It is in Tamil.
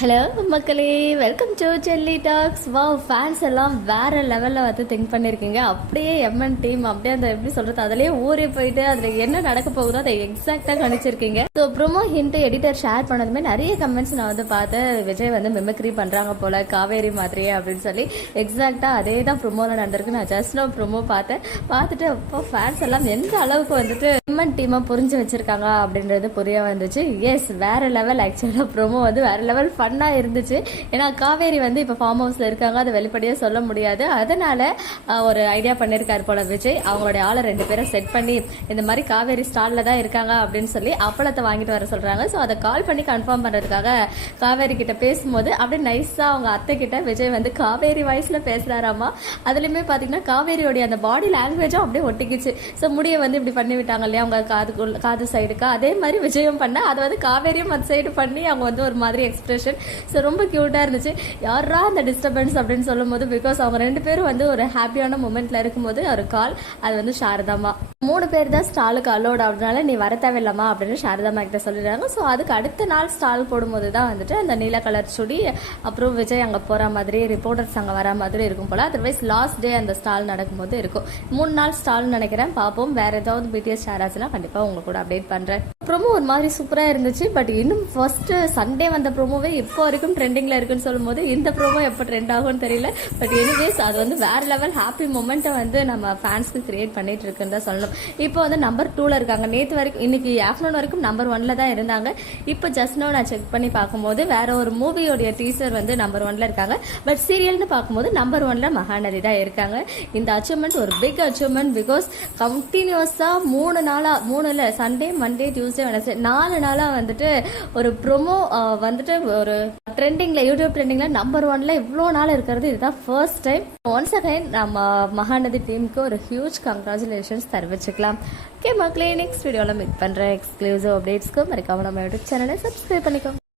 ஹலோ மக்களே, welcome to jelly tax. Wow, fans எல்லாம் வேற லெவலில் வந்து திங்க் பண்ணியிருக்கீங்க. அப்படியே எம்என் டீம் அப்படியே அந்த எப்படி சொல்றது, அதுலேயே ஊரே போயிட்டு அதில் என்ன நடக்க போகுதோ அதை எக்ஸாக்டாக கணிச்சிருக்கீங்க. So promo hint editor share பண்ணதுமே நிறைய கமெண்ட்ஸ் நான் வந்து பார்த்தேன். விஜய் வந்து மிமிக்ரி பண்ணுறாங்க போல காவேரி மாதிரியே அப்படின்னு சொல்லி எக்ஸாக்டாக அதே தான் ப்ரோமோவில் நடந்திருக்கு. நான் ஜஸ்ட் நான் ப்ரோமோ பார்த்துட்டு அப்போ ஃபேன்ஸ் எல்லாம் எந்த அளவுக்கு வந்துட்டு எம்என் டீமை புரிஞ்சு வச்சிருக்காங்க அப்படின்றது புரிய வந்துச்சு. எஸ், வேற லெவல். ஆக்சுவலாக ப்ரோமோ வந்து வேற லெவல் ஃபன்னா இருந்துச்சு. ஏன்னா காவேரி வந்து இப்போ ஃபார்ம் ஹவுஸ்ல இருக்காங்க, அதை வெளிப்படையாக சொல்ல முடியாது. அதனால ஒரு ஐடியா பண்ணியிருக்காரு போல விஜய். அவங்களுடைய ஆளை 2 பேரை செட் பண்ணி இந்த மாதிரி காவேரி ஸ்டால்ல தான் இருக்காங்க அப்படின்னு சொல்லி அப்பளத்தை வாங்கிட்டு வர சொல்றாங்க. ஸோ அதை கால் பண்ணி கன்ஃபார்ம் பண்றதுக்காக காவேரி கிட்ட பேசும்போது அப்படியே நைஸா அவங்க அத்தை கிட்ட விஜய் வந்து காவேரி வாய்ஸ்ல பேசுறாராமா. அதுலயுமே பாத்தீங்கன்னா காவேரியோடைய அந்த பாடி லாங்குவேஜும் அப்படியே ஒட்டிக்கிச்சு. ஸோ முடிய வந்து இப்படி பண்ணி விட்டாங்க இல்லையா அவங்க காது சைடுக்கு, அதே மாதிரி விஜயம் பண்ண அதை வந்து காவேரியும் அந்த சைடு பண்ணி அவங்க வந்து ஒரு மாதிரி எக்ஸ்பிரஷன். ஸோ ரொம்ப கியூட்டா இருந்துச்சு. யாரா அந்த டிஸ்டர்பன்ஸ் அப்படின்னு சொல்லும் போது, பிகாஸ் அவங்க 2 பேரும் வந்து ஒரு ஹாப்பியான மூமெண்ட்ல இருக்கும்போது ஒரு கால், அது வந்து சாரதாமா 3 பேர் தான் ஸ்டாலுக்கு அலோட் ஆகுறதுனால நீ வர தேவையில்லாமா அப்படின்னு சாரதாமா கிட்ட சொல்லிடுறாங்க. ஸோ அதுக்கு அடுத்த நாள் ஸ்டால் போடும்போது தான் வந்துட்டு அந்த நீல கலர் சுடி அப்புறம் விஜய் அங்கே போற மாதிரி ரிப்போர்ட்டர்ஸ் அங்கே வர மாதிரி இருக்கும் போல. அதர்வைஸ் லாஸ்ட் டே அந்த ஸ்டால் நடக்கும்போது இருக்கும். 3 நாள் ஸ்டால் நினைக்கிறேன். பார்ப்போம். வேற ஏதாவது பிடிஎஸ் ஷேர் ஆச்சுன்னா கண்டிப்பா உங்க கூட அப்டேட் பண்றேன். ப்ரோமோ ஒரு மாதிரி சூப்பரா இருந்துச்சு. பட் இன்னும் ஃபர்ஸ்ட் சண்டே வந்த ப்ரோமோவே இப்போ வரைக்கும் ட்ரெண்டிங்ல இருக்குன்னு சொல்லும் போது இந்த ப்ரோமோ எப்போ ட்ரெண்ட் ஆகும்னு தெரியல. பட் எனிவேஸ் அது வந்து வேற லெவல் ஹாப்பி மொமெண்ட்டை வந்து நம்ம ஃபேன்ஸ்க்கு கிரியேட் பண்ணிட்டு இருக்குன்னு தான் சொல்லணும். இப்போ வந்து நம்பர் 2ல இருக்காங்க. நேற்று வரைக்கும் இன்னைக்கு ஆஃப்டர்நூன் வரைக்கும் நம்பர் 1ல தான் இருந்தாங்க. இப்போ ஜஸ்ட் நோ நான் செக் பண்ணி பார்க்கும்போது வேற ஒரு மூவியோடைய டீசர் வந்து நம்பர் 1ல இருக்காங்க. பட் சீரியல்னு பார்க்கும்போது நம்பர் 1ல மகாநதி தான் இருக்காங்க. இந்த அச்சீவ்மெண்ட் ஒரு பிக் அச்சீவ்மெண்ட். பிகாஸ் கண்டினியூஸா 3 நாளா, 3 சண்டே மண்டே டியூஸ்டே 4 நாளா வந்துட்டு ஒரு ப்ரோமோ வந்துட்டு ஒரு ட்ரெண்டிங்ல, யூடியூப் ட்ரெண்டிங்ல நம்பர் 1ல இவ்வளோ நாள் இருக்கிறது இதுதான் ஃபர்ஸ்ட் டைம். ஒன்ஸ் அகைன் நம்ம மகாநதி டீமுக்கு ஒரு ஹியூஜ் கங்க்ராச்சுலேஷன்ஸ் தெரிவிச்சுக்கலாம். ஓகே மக்களே, நெக்ஸ்ட் வீடியோவில் மீட் பண்ணுறேன். எக்ஸ்க்ளூசிவ் அப்டேட்ஸ்க்கு மறக்காம நம்ம யூடியூப் சேனலை சப்ஸ்கிரைப் பண்ணிக்கோங்க.